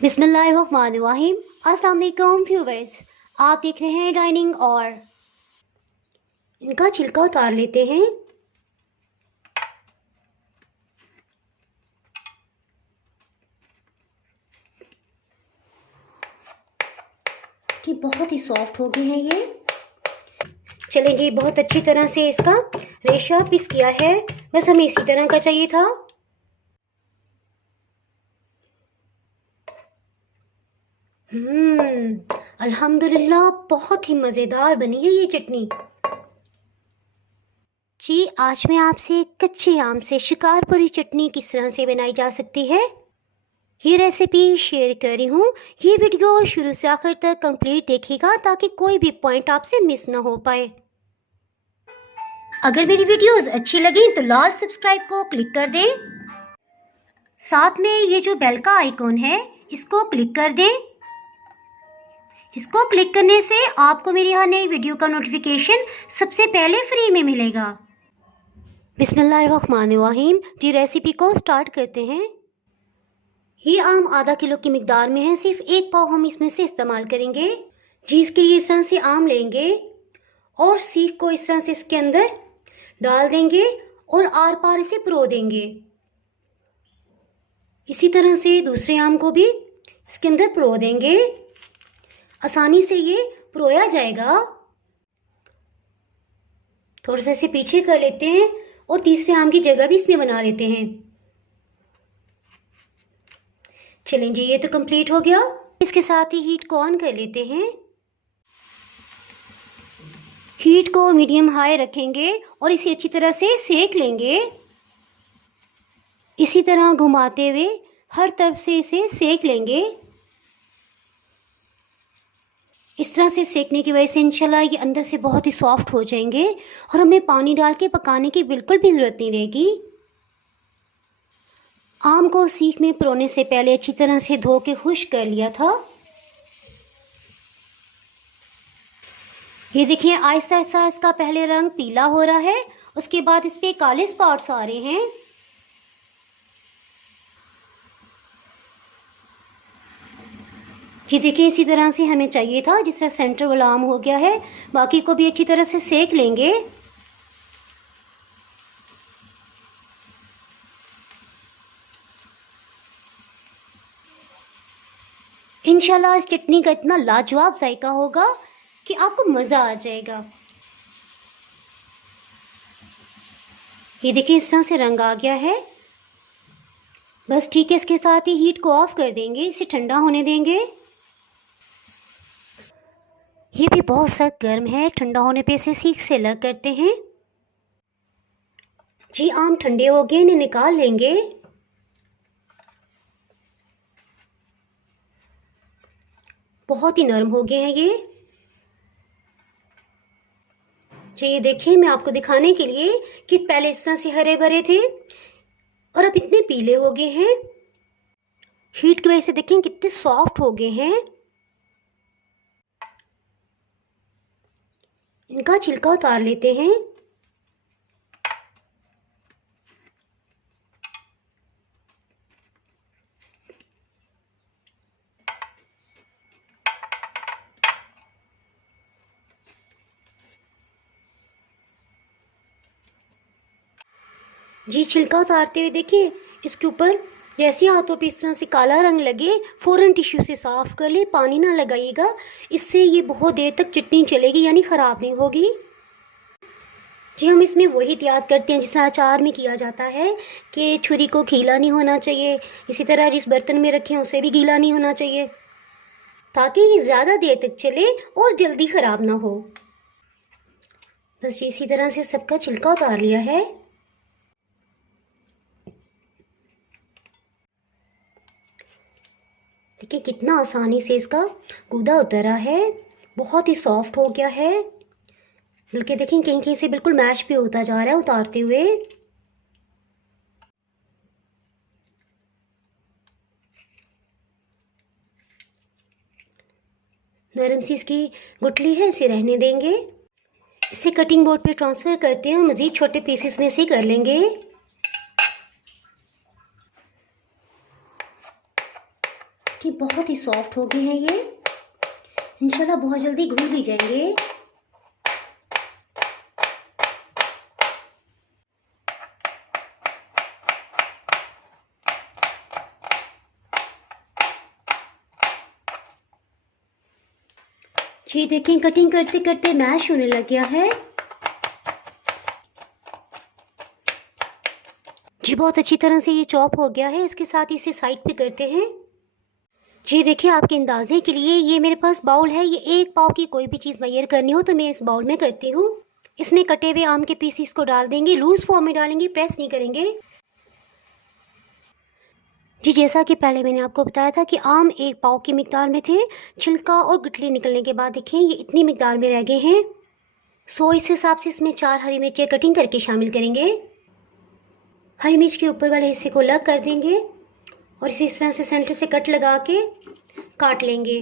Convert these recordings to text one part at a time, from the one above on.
बिस्मिल्लाहिर्रहमानिर्रहीम। अस्सलाम वालेकुम व्यूअर्स, आप देख रहे हैं डाइनिंग और इनका छिलका उतार लेते हैं। कि बहुत ही सॉफ्ट हो गए हैं ये। चलें जी, बहुत अच्छी तरह से इसका रेशा पीस किया है, बस हमें इसी तरह का चाहिए था। अल्हम्दुलिल्लाह, बहुत ही मज़ेदार बनी है ये चटनी। जी, आज मैं आपसे कच्चे आम से शिकारपुरी चटनी किस तरह से बनाई जा सकती है ये रेसिपी शेयर कर रही हूँ। ये वीडियो शुरू से आखिर तक कंप्लीट देखिएगा ताकि कोई भी पॉइंट आपसे मिस ना हो पाए। अगर मेरी वीडियोस अच्छी लगी तो लाल सब्सक्राइब को क्लिक कर दें। साथ में ये जो बेल का आइकॉन है इसको क्लिक कर दें। इसको क्लिक करने से आपको मेरी हर नई वीडियो का नोटिफिकेशन सबसे पहले फ्री में मिलेगा। बिस्मिल्लाहिर्रहमानिर्रहीम। जी, रेसिपी को स्टार्ट करते हैं। ये आम आधा किलो की मिकदार में है, सिर्फ 1 पाव हम इसमें से इस्तेमाल करेंगे। जी, इसके लिए इस तरह से आम लेंगे और सीख को इस तरह से इसके अंदर डाल देंगे और आर पार इसे परो देंगे। इसी तरह से दूसरे आम को भी इसके अंदर परो देंगे। आसानी से ये परोया जाएगा। थोड़ा सा इसे पीछे कर लेते हैं और तीसरे आम की जगह भी इसमें बना लेते हैं। चलें जी, ये तो कंप्लीट हो गया। इसके साथ ही हीट को ऑन कर लेते हैं। हीट को मीडियम हाई रखेंगे और इसे अच्छी तरह से सेक लेंगे। इसी तरह घुमाते हुए हर तरफ से इसे सेक लेंगे। इस तरह से सेकने की वजह से इंशाल्लाह ये अंदर से बहुत ही सॉफ्ट हो जाएंगे और हमें पानी डाल के पकाने की बिल्कुल भी ज़रूरत नहीं रहेगी। आम को सीख में परोने से पहले अच्छी तरह से धो के खुश्क कर लिया था। ये देखिए, आहिस्ता आहिस्ता इसका पहले रंग पीला हो रहा है, उसके बाद इस पे काले स्पॉट्स आ रहे हैं। ये देखिए, इसी तरह से हमें चाहिए था, जिस तरह सेंटर वाला आम हो गया है। बाकी को भी अच्छी तरह से सेक लेंगे। इंशाल्लाह इस चटनी का इतना लाजवाब जायका होगा कि आपको मज़ा आ जाएगा। ये देखिए, इस तरह से रंग आ गया है। बस ठीक है, इसके साथ ही हीट को ऑफ कर देंगे, इसे ठंडा होने देंगे। ये भी बहुत सख्त गर्म है, ठंडा होने पे इसे सीख से अलग करते हैं। जी, आम ठंडे हो गए, इन्हें निकाल लेंगे। बहुत ही नरम हो गए हैं ये। जी, ये देखिए, मैं आपको दिखाने के लिए कि पहले इस तरह से हरे भरे थे और अब इतने पीले हो गए हैं। हीट की वजह से देखें कितने सॉफ्ट हो गए हैं। इनका छिलका उतार लेते हैं। जी, छिलका उतारते हुए देखिए, इसके ऊपर जैसे हाथों पे इस तरह से काला रंग लगे फ़ौरन टिश्यू से साफ़ कर ले, पानी ना लगाइएगा। इससे ये बहुत देर तक चटनी चलेगी, यानी ख़राब नहीं होगी। जी, हम इसमें वही एहतियात करते हैं जिस तरह अचार में किया जाता है कि छुरी को गीला नहीं होना चाहिए। इसी तरह जिस बर्तन में रखें उसे भी गीला नहीं होना चाहिए, ताकि ये ज़्यादा देर तक चले और जल्दी ख़राब ना हो। बस इसी तरह से सबका छिलका उतार लिया है। देखिए कितना आसानी से इसका गूदा उतरा है, बहुत ही सॉफ्ट हो गया है। बल्कि देखें कहीं कहीं से बिल्कुल मैश भी होता जा रहा है उतारते हुए। नरम सी इसकी गुठली है, इसे रहने देंगे। इसे कटिंग बोर्ड पे ट्रांसफ़र करते हैं और मज़ीद छोटे पीसेस में से कर लेंगे। कि बहुत ही सॉफ्ट हो गए हैं ये। इंशाल्लाह बहुत जल्दी घुल भी जाएंगे। जी देखें, कटिंग करते करते मैश होने लग गया है। जी बहुत अच्छी तरह से ये चॉप हो गया है। इसके साथ इसे साइड पे करते हैं। जी देखिए, आपके अंदाजे के लिए ये मेरे पास बाउल है। ये 1 पाव की कोई भी चीज़ मेजर करनी हो तो मैं इस बाउल में करती हूँ। इसमें कटे हुए आम के पीसीस को डाल देंगे। लूज़ फॉर्म में डालेंगे, प्रेस नहीं करेंगे। जी जैसा कि पहले मैंने आपको बताया था कि आम 1 पाव की मिकदार में थे। छिलका और गुठली निकलने के बाद देखें ये इतनी मिकदार में रह गए हैं। सो इस हिसाब से इसमें 4 हरी मिर्चें कटिंग करके शामिल करेंगे। हरी मिर्च के ऊपर वाले हिस्से को अलग कर देंगे और इसी तरह से सेंटर से कट लगा के काट लेंगे।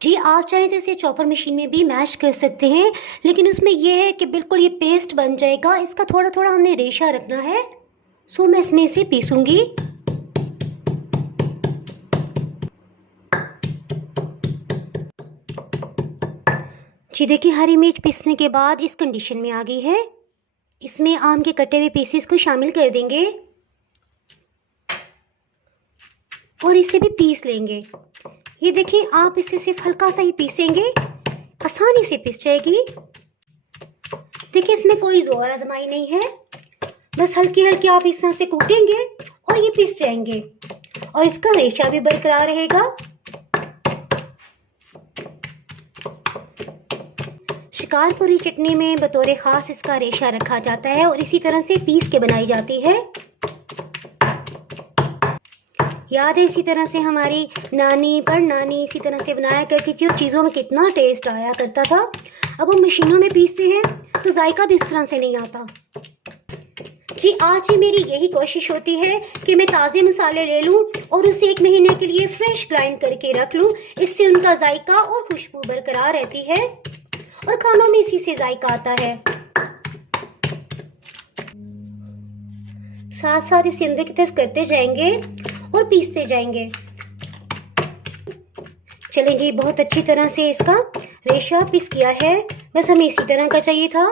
जी आप चाहें तो इसे चॉपर मशीन में भी मैश कर सकते हैं, लेकिन उसमें यह है कि बिल्कुल ये पेस्ट बन जाएगा। इसका थोड़ा थोड़ा हमने रेशा रखना है। सो मैं इसमें इसे पीसूंगी। जी देखिए, हरी मिर्च पीसने के बाद इस कंडीशन में आ गई है। इसमें आम के कटे हुए पीसेस को शामिल कर देंगे और इसे भी पीस लेंगे। ये देखिए, आप इसे सिर्फ हल्का सा ही पीसेंगे, आसानी से पिस जाएगी। देखिए, इसमें कोई जोर आजमाई नहीं है, बस हल्की हल्की आप इस तरह से कूटेंगे और ये पिस जाएंगे और इसका रेशा भी बरकरार रहेगा। शिकारपुरी चटनी में बतौर ख़ास इसका रेशा रखा जाता है और इसी तरह से पीस के बनाई जाती है। याद है इसी तरह से हमारी नानी परनानी इसी तरह से बनाया करती थी और चीज़ों में कितना टेस्ट आया करता था। अब हम मशीनों में पीसते हैं तो जायका भी उस तरह से नहीं आता। जी आज ही मेरी यही कोशिश होती है कि मैं ताज़े मसाले ले लूं और उसे 1 महीने के लिए फ्रेश ग्राइंड करके रख लूं। इससे उनका जायका और खुशबू बरकरार रहती है और खानों में इसी से जायका आता है। साथ साथ इसे अंदर की तरफ करते जाएंगे और पीसते जाएंगे। चलें जी, बहुत अच्छी तरह से इसका रेशा पीस किया है। बस हमें इसी तरह का चाहिए था।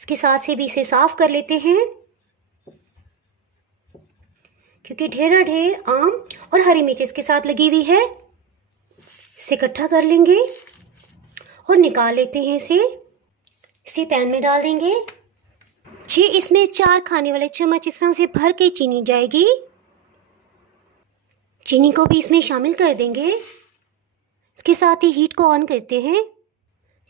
इसके साथ से भी इसे साफ कर लेते हैं क्योंकि ढेर आम और हरी मिर्च इसके साथ लगी हुई है। इसे इकट्ठा कर लेंगे और निकाल लेते हैं इसे पैन में डाल देंगे। जी इसमें 4 खाने वाले चम्मच इस तरह से भर के चीनी जाएगी। चीनी को भी इसमें शामिल कर देंगे। इसके साथ ही हीट को ऑन करते हैं।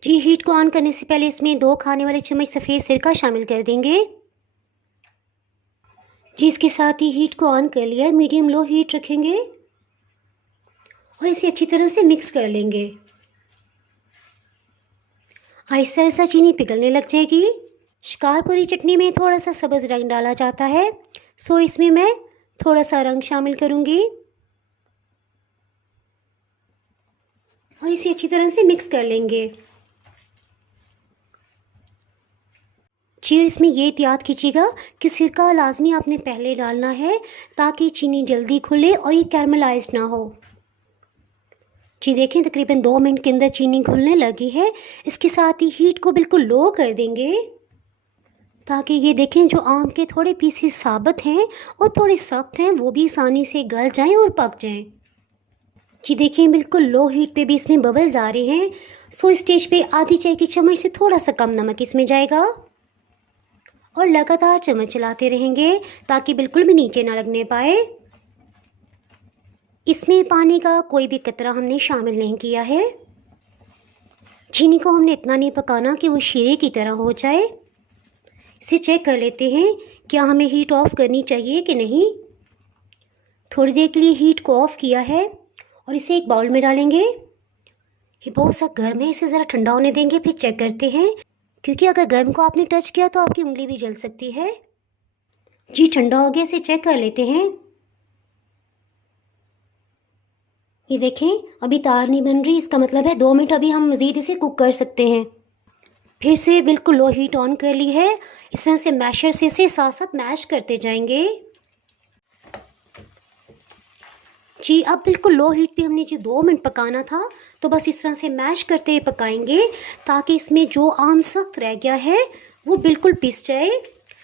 जी हीट को ऑन करने से पहले इसमें 2 खाने वाले चम्मच सफ़ेद सिरका शामिल कर देंगे। जी इसके साथ ही हीट को ऑन कर लिया, मीडियम लो हीट रखेंगे और इसे अच्छी तरह से मिक्स कर लेंगे। आहिस्ता आहिस्ता चीनी पिघलने लग जाएगी। शिकारपुरी चटनी में थोड़ा सा सब्ज़ रंग डाला जाता है, सो इसमें मैं थोड़ा सा रंग शामिल करूँगी और इसे अच्छी तरह से मिक्स कर लेंगे। जी इसमें ये एहतियात कीजिएगा कि सिरका लाजमी आपने पहले डालना है ताकि चीनी जल्दी खुले और ये कैरमलाइज्ड ना हो। जी देखें, तकरीबन 2 मिनट के अंदर चीनी घुलने लगी है। इसके साथ ही हीट को बिल्कुल लो कर देंगे ताकि ये देखें जो आम के थोड़े पीसेस साबुत हैं और थोड़े सख्त हैं वो भी आसानी से गल जाएं और पक जाएं। जी देखें, बिल्कुल लो हीट पे भी इसमें बबल्स आ रहे हैं। सो स्टेज पे आधी चाय की चम्मच से थोड़ा सा कम नमक इसमें जाएगा और लगातार चम्मच चलाते रहेंगे ताकि बिल्कुल भी नीचे ना लगने पाए। इसमें पानी का कोई भी कतरा हमने शामिल नहीं किया है। चीनी को हमने इतना नहीं पकाना कि वो शीरे की तरह हो जाए। इसे चेक कर लेते हैं क्या हमें हीट ऑफ करनी चाहिए कि नहीं। थोड़ी देर के लिए हीट को ऑफ किया है और इसे एक बाउल में डालेंगे। ये बहुत सा गर्म है, इसे ज़रा ठंडा होने देंगे, फिर चेक करते हैं। क्योंकि अगर गर्म को आपने टच किया तो आपकी उंगली भी जल सकती है। जी ठंडा हो गया, इसे चेक कर लेते हैं। ये देखें, अभी तार नहीं बन रही, इसका मतलब है 2 मिनट अभी हम मज़ीद इसे कुक कर सकते हैं। फिर से बिल्कुल लो हीट ऑन कर ली है। इस तरह से मैशर से इसे साथ साथ मैश करते जाएंगे। जी अब बिल्कुल लो हीट पे हमने जो 2 मिनट पकाना था, तो बस इस तरह से मैश करते हुए पकाएंगे ताकि इसमें जो आम सख्त रह गया है वो बिल्कुल पिस जाए,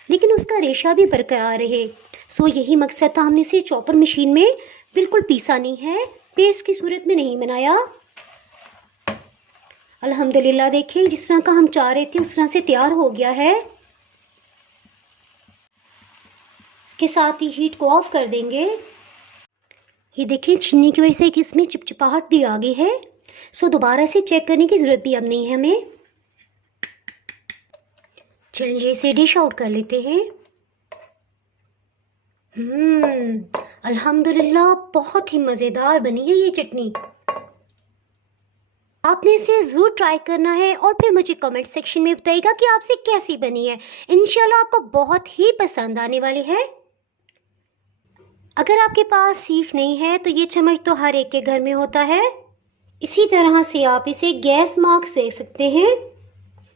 लेकिन उसका रेशा भी बरकरार रहे। सो यही मकसद था, हमने इसे चॉपर मशीन में बिल्कुल पीसा नहीं है, पेस्ट की सूरत में नहीं बनाया। अल्हम्दुलिल्लाह देखें, जिस तरह का हम चाह रहे थे उस तरह से तैयार हो गया है। इसके साथ ही हीट को ऑफ कर देंगे। ये देखें, छीनने की वजह से इसमें चिपचिपाहट भी आ गई है। सो दोबारा से चेक करने की ज़रूरत भी अब नहीं है हमें। चलिए इसे डिश आउट कर लेते हैं। अल्हम्दुलिल्लाह बहुत ही मज़ेदार बनी है ये चटनी। आपने इसे ज़रूर ट्राई करना है और फिर मुझे कमेंट सेक्शन में बताइएगा कि आपसे कैसी बनी है। इंशाल्लाह आपको बहुत ही पसंद आने वाली है। अगर आपके पास सीख नहीं है तो ये चम्मच तो हर एक के घर में होता है। इसी तरह से आप इसे गैस मार्क्स दे सकते हैं,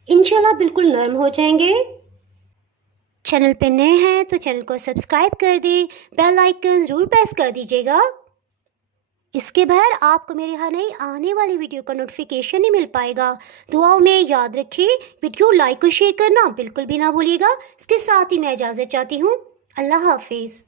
इंशाल्लाह बिल्कुल नरम हो जाएंगे। चैनल पे नए हैं तो चैनल को सब्सक्राइब कर दें, बेल आइकन ज़रूर प्रेस कर दीजिएगा। इसके बगैर आपको मेरी हर नई आने वाली वीडियो का नोटिफिकेशन नहीं मिल पाएगा। दुआओं में याद रखिए, वीडियो लाइक और शेयर करना बिल्कुल भी ना भूलिएगा। इसके साथ ही मैं इजाज़त चाहती हूँ। अल्लाह हाफिज़।